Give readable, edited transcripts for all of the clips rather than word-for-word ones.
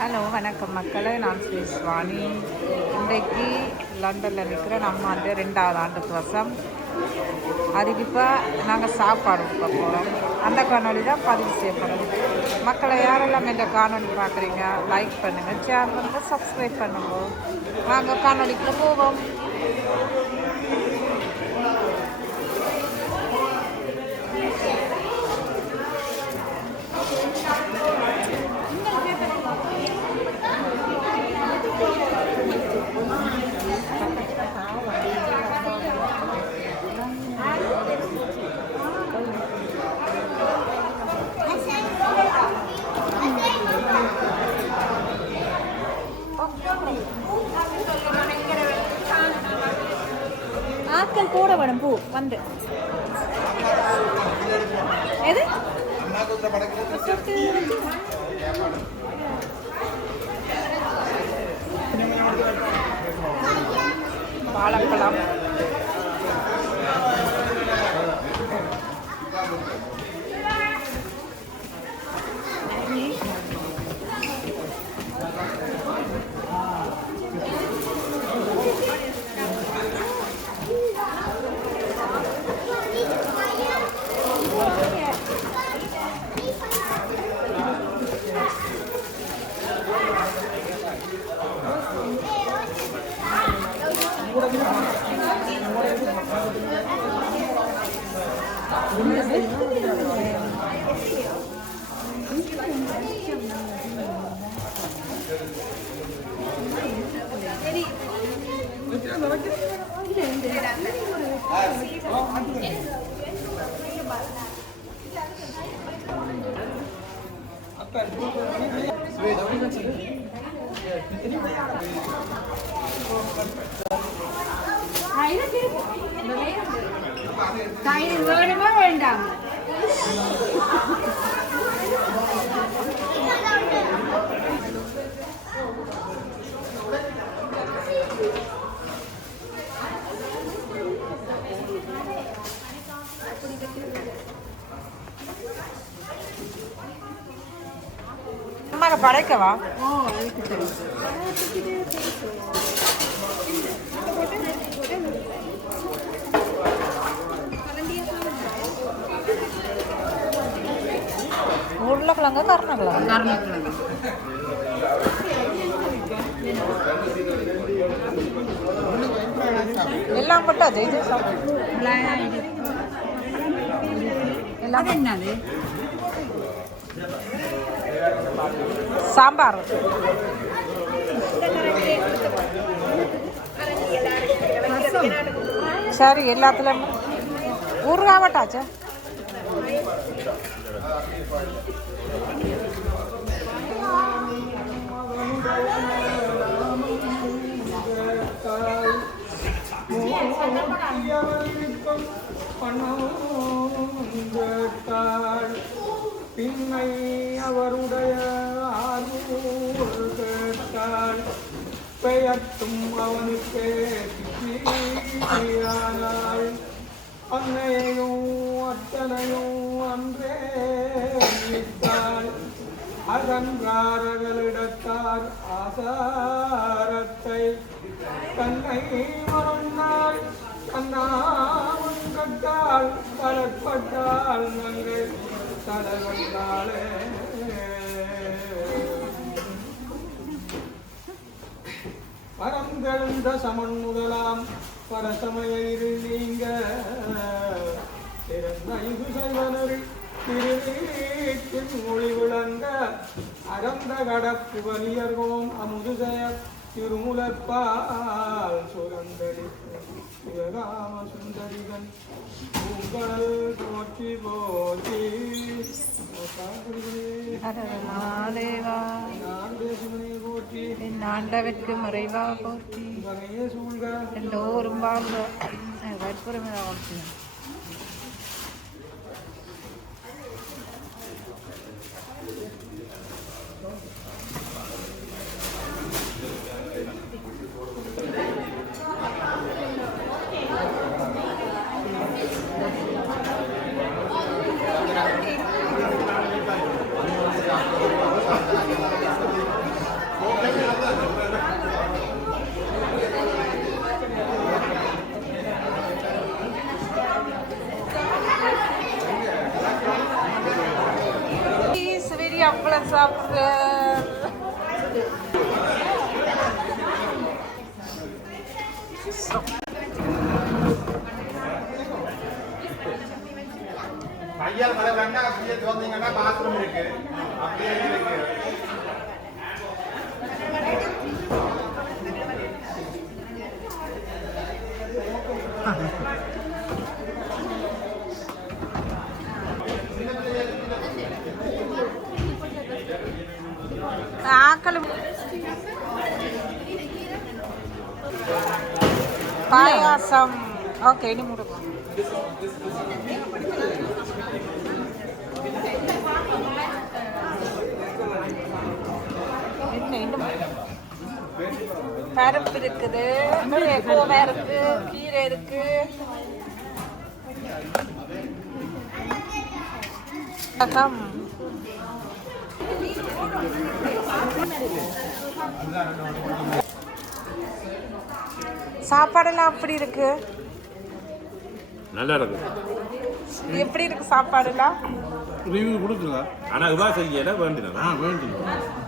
Hello வணக்கம் மக்களே, நான் ஸ்ரீஸ்வாணி. இன்றைக்கு லண்டனில் இருக்கிற நம்ம வந்து 2வது ஆண்டு வருஷம். அதுக்கு இப்போ நாங்கள் சாப்பாடு கொடுக்க போகிறோம். அந்த காணொலி தான் பதிவு செய்யப்படும். மக்களை யாரெல்லாம் இந்த காணொலி பார்க்குறீங்க, லைக் பண்ணுங்கள், ஷேர் பண்ணுங்கள், சப்ஸ்கிரைப் பண்ணுங்க. வாங்க காணொலிக்கு போவோம். ஆட்கள் போட வேணும் பூ வந்து எது வாழைப்பழம், தயிர் வேணுமா வேண்டாம்? அம்மாவை படைக்கவா? உருளைக்கிழங்கு, கருணக்கிழங்கு, எல்லாம் போட்டா ஜெய் எல்லாம் என்னது? சாம்பார். சரி, எல்லாத்துலயும் ஊறுகாவட்டாச்சா? பின்னை அவருடைய ஆரூர் கேட்டாள், பெயர்த்தும் அவனுக்கு ஆனாள். அன்னையையும் அத்தனையும் அன்றே நீத்தாள். அகன்றாரகளிடத்தார் ஆசாரத்தை தன்னை மறந்தாள். கண்ணாவும் கட்டாள், தளப்பட்டாள், நங்கை தலவந்தாளே. பரந்தெழுந்த சமன் முதலாம் பரசமயிரு நீங்க திறந்த இது செய்வனரில் திருநீட்டின் மொழி விளங்க அறந்த கடப்பு வலியர்கோம் அமுதுசய திருமுலப்பால் சுரந்தடி சிவகாம சுந்தரிகன் பூங்கடல் போற்றி போற்றி. ஆண்டவர்க்கு மறைவா போற்றி, எல்லோரும் வாழ்க. சாப்பிடுறேன். கையால் மழை வேண்டாம். அப்படியே திறந்தீங்கன்னா பாத்ரூம் இருக்கு. அப்படியே இருக்கு. ஆக்களும் பாயாசம். ஓகே, இனி முடுங்க. இன்னும் பருப்பு இருக்குது, கோவை இருக்கு, கீரை இருக்கு. சாப்பாடெல்லாம் அப்படி இருக்கு. நல்லா இருக்கு. எப்படி இருக்கு சாப்பாடுலாம்? ரிவ்யூ கொடுக்கலாம். ஆனால் இவா செய்யல வேண்டினா வேண்டும்.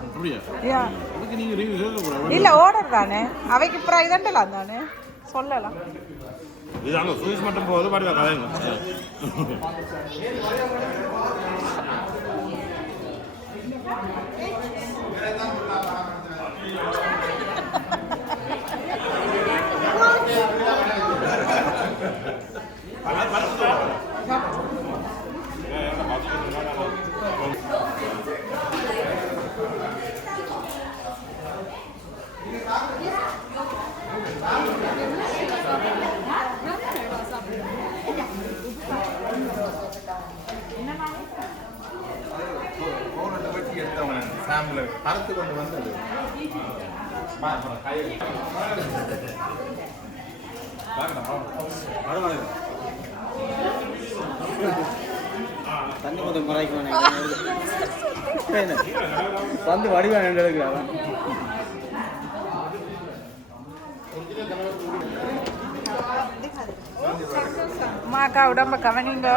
அப்படியா? அதுக்கு நீங்கள் ரிவ்யூ சொல்லக்கூடாது. இல்ல, ஆர்டர் தானே, அவைக்கு அப்புறம் இதண்டலாம் தானே சொல்லலாம். இது அங்கே சுவிஸ் மட்டும் போகுது. பாடுவா கதைங்க. சாம்பிள் அறுத்து கொண்டு வந்தது. தண்ணி மொத்தம் குறைக்குவானே வந்து வடிவான எடுக்கிறான். அம்மாக்கா உடம்ப கவனிங்க.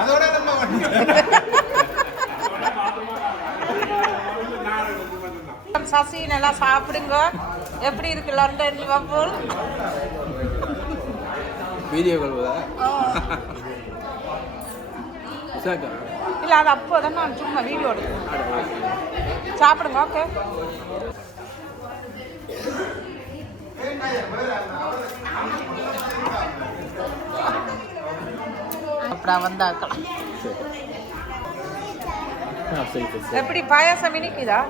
அதோட நம்ம சசி நல்லா சாப்பிடுங்க. எப்படி இருக்கு லண்டன் லிவர்பூல்? வீடியோ கொள்வதா? இல்ல, அது அப்போதான் நான் சும்மா வீடியோ எடுக்கிறேன். சாப்பிடுங்க. ஓகே, அப்புறம் வந்தாக்கலாம். எப்படி பாயாசம் இனிக்குதா?